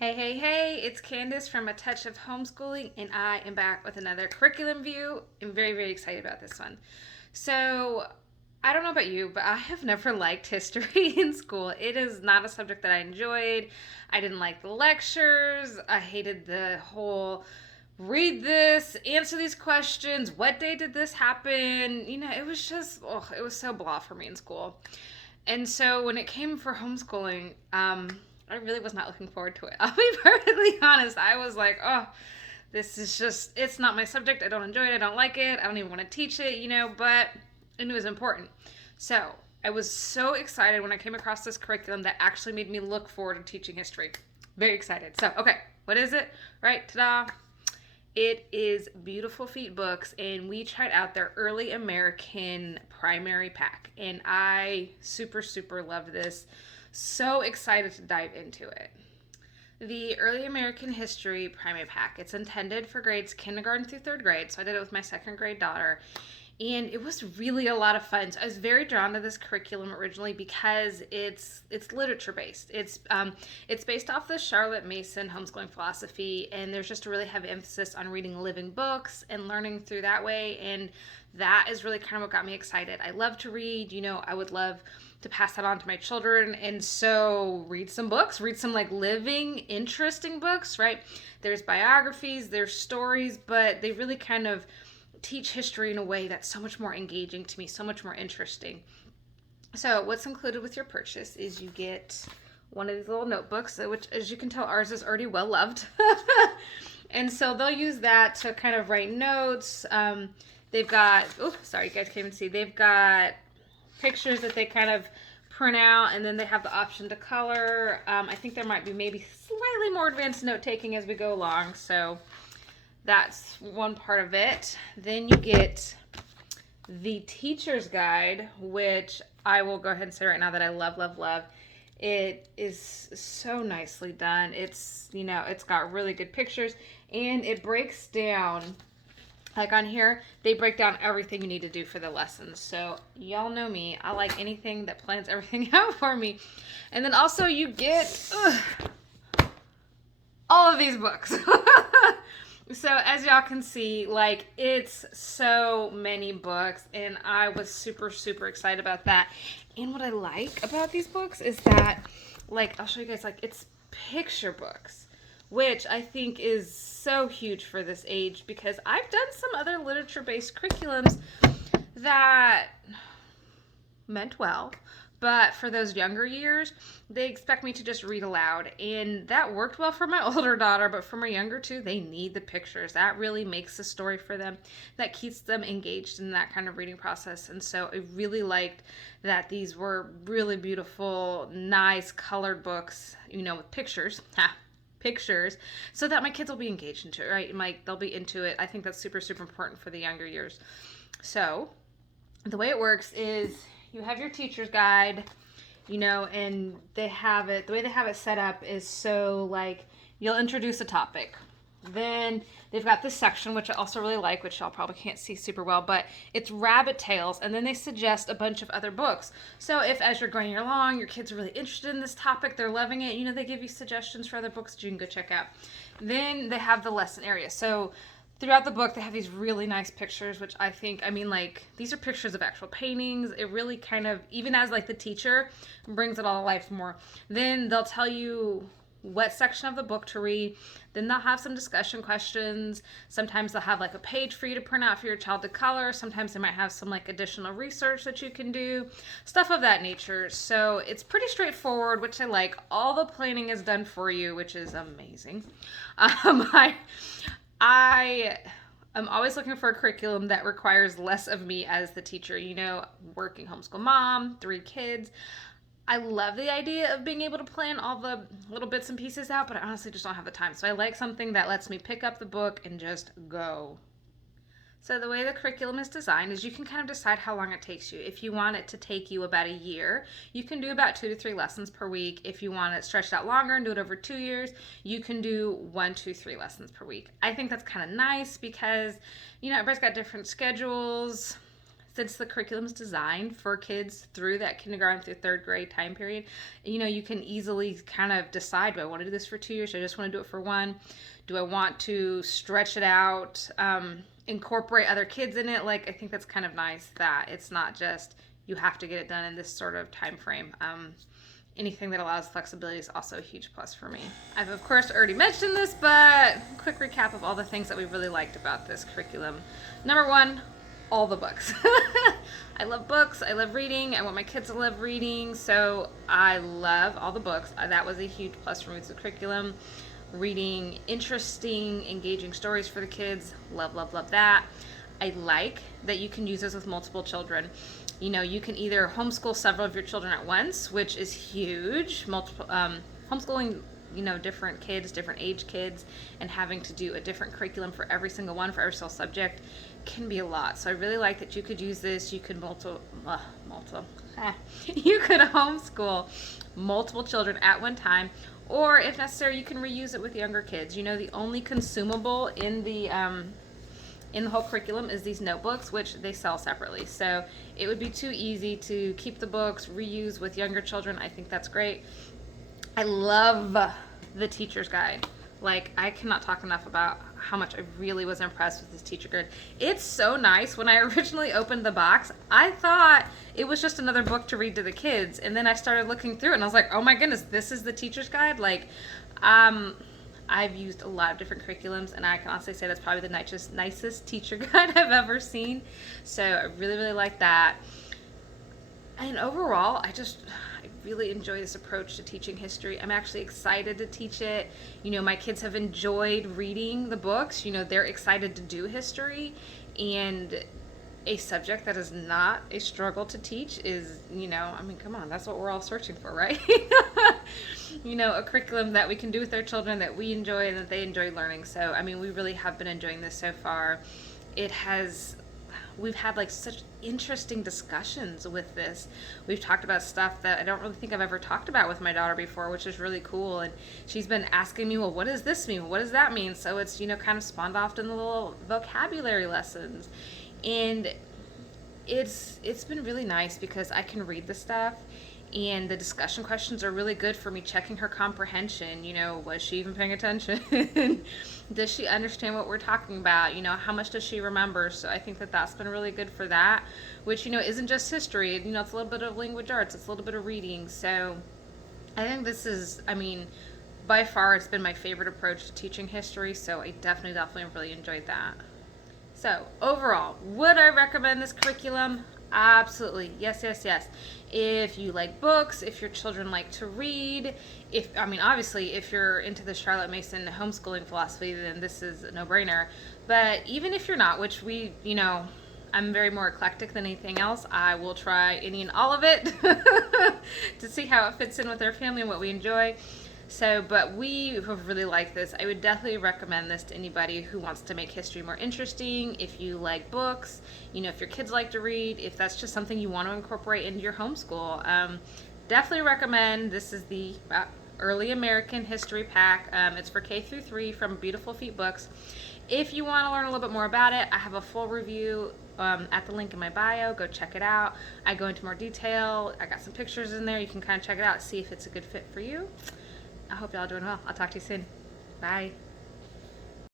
Hey, hey, hey, it's Candace from A Touch of Homeschooling, and I am back with another curriculum view. I'm very, very excited about this one. So, I don't know about you, but I have never liked history in school. It is not a subject that I enjoyed. I didn't like the lectures. I hated the whole read this, answer these questions, what day did this happen? It was just, oh, it was so blah for me in school. And so when it came for homeschooling, I really was not looking forward to it. I'll be perfectly honest. I was like, oh, this is just, it's not my subject. I don't enjoy it. I don't like it. I don't even want to teach it, but it was important. So I was so excited when I came across this curriculum that actually made me look forward to teaching history. Very excited. So, okay, what is it? Right, ta-da. It is Beautiful Feet Books, and we tried out their early American primary pack, and I super, super loved this. So excited to dive into it. The Early American History Primary Pack. It's intended for grades kindergarten through third grade, so I did it with my second grade daughter. And it was really a lot of fun. So I was very drawn to this curriculum originally because it's literature based. It's based off the Charlotte Mason homeschooling philosophy, and there's just a really heavy emphasis on reading living books and learning through that way. And that is really kind of what got me excited. I love to read. I would love to pass that on to my children, and so read some books, read some like living interesting books, right? There's biographies, there's stories, but they really kind of teach history in a way that's so much more engaging to me, so much more interesting. So what's included with your purchase is you get one of these little notebooks, which, as you can tell, ours is already well loved. And so they'll use that to kind of write notes. They've got, oh, sorry, you guys can't even see. They've got pictures that they kind of print out, and then they have the option to color. I think there might be maybe slightly more advanced note taking as we go along. So that's one part of it. Then you get the teacher's guide, which I will go ahead and say right now that I love, love, love. It is so nicely done. It's got really good pictures, and it breaks down, like on here, they break down everything you need to do for the lessons. So y'all know me. I like anything that plans everything out for me. And then also you get all of these books. So as y'all can see, like, it's so many books, and I was super, super excited about that. And what I like about these books is that, like, I'll show you guys, like, it's picture books, which I think is so huge for this age, because I've done some other literature-based curriculums that meant well, but for those younger years, they expect me to just read aloud. And that worked well for my older daughter, but for my younger two, they need the pictures. That really makes the story for them. That keeps them engaged in that kind of reading process. And so I really liked that these were really beautiful, nice colored books, with pictures. Pictures, so that my kids will be engaged into it, right? They'll be into it. I think that's super, super important for the younger years. So the way it works is you have your teacher's guide, and the way they have it set up is so, like, you'll introduce a topic. Then they've got this section, which I also really like, which y'all probably can't see super well, but it's rabbit tails, and then they suggest a bunch of other books. So if, as you're going along, your kids are really interested in this topic, they're loving it, they give you suggestions for other books that you can go check out. Then they have the lesson area. So throughout the book, they have these really nice pictures, which like, these are pictures of actual paintings. It really kind of, even as, like, the teacher, brings it all to life more. Then they'll tell you what section of the book to read. Then they'll have some discussion questions. Sometimes they'll have, like, a page for you to print out for your child to color. Sometimes they might have some, like, additional research that you can do, stuff of that nature. So it's pretty straightforward, which I like. All the planning is done for you, which is amazing. I am always looking for a curriculum that requires less of me as the teacher. Working homeschool mom, 3 kids. I love the idea of being able to plan all the little bits and pieces out, but I honestly just don't have the time. So I like something that lets me pick up the book and just go. So the way the curriculum is designed is you can kind of decide how long it takes you. If you want it to take you about a year, you can do about 2 to 3 lessons per week. If you want it stretched out longer and do it over 2 years, you can do 1, 2, 3 lessons per week. I think that's kind of nice because, everybody's got different schedules. since the curriculum is designed for kids through that kindergarten through third grade time period, you can easily kind of decide, do I want to do this for 2 years? Do I just want to do it for one? Do I want to stretch it out, incorporate other kids in it? Like, I think that's kind of nice that it's not just you have to get it done in this sort of time frame. Anything that allows flexibility is also a huge plus for me. I've of course already mentioned this, but quick recap of all the things that we really liked about this curriculum. Number one, all the books. I love books. I love reading. I want my kids to love reading, so I love all the books. That was a huge plus for me with the curriculum. Reading interesting, engaging stories for the kids. Love, love, love that. I like that you can use this with multiple children. You can either homeschool several of your children at once, which is huge. Homeschooling, different kids, different age kids, and having to do a different curriculum for every single one, for every single subject, can be a lot. So I really like that you could use this. You could you could homeschool multiple children at one time, or if necessary, you can reuse it with younger kids. The only consumable in the whole curriculum is these notebooks, which they sell separately. So it would be too easy to keep the books, reuse with younger children. I think that's great. I love the teacher's guide. Like, I cannot talk enough about how much I really was impressed with this teacher guide. It's so nice. When I originally opened the box, I thought it was just another book to read to the kids. And then I started looking through it and I was like, oh my goodness, this is the teacher's guide? I've used a lot of different curriculums, and I can honestly say that's probably the nicest teacher guide I've ever seen. So I really, really like that. And overall, I really enjoy this approach to teaching history. I'm actually excited to teach it. My kids have enjoyed reading the books. They're excited to do history. And a subject that is not a struggle to teach is, come on, that's what we're all searching for, right? A curriculum that we can do with our children that we enjoy and that they enjoy learning. So, we really have been enjoying this so far. We've had such interesting discussions with this. We've talked about stuff that I don't really think I've ever talked about with my daughter before, which is really cool. And she's been asking me, well, what does this mean? What does that mean? So it's, kind of spawned off in the little vocabulary lessons. And it's been really nice because I can read the stuff, and the discussion questions are really good for me checking her comprehension. Was she even paying attention? Does she understand what we're talking about? How much does she remember? So I think that that's been really good for that, which, isn't just history. It's a little bit of language arts. It's a little bit of reading. So I think this is, by far, it's been my favorite approach to teaching history. So I definitely really enjoyed that. So overall, would I recommend this curriculum? Absolutely. Yes, yes, yes. If you like books, if your children like to read, obviously, if you're into the Charlotte Mason homeschooling philosophy, then this is a no-brainer. But even if you're not, which I'm very more eclectic than anything else, I will try any and all of it to see how it fits in with our family and what we enjoy. So, but we have really liked this. I would definitely recommend this to anybody who wants to make history more interesting. If you like books, if your kids like to read, if that's just something you want to incorporate into your homeschool, definitely recommend. This is the Early American History Pack. It's for K-3 from Beautiful Feet Books. If you want to learn a little bit more about it, I have a full review at the link in my bio. Go check it out. I go into more detail. I got some pictures in there. You can kind of check it out, see if it's a good fit for you. I hope y'all are doing well. I'll talk to you soon. Bye.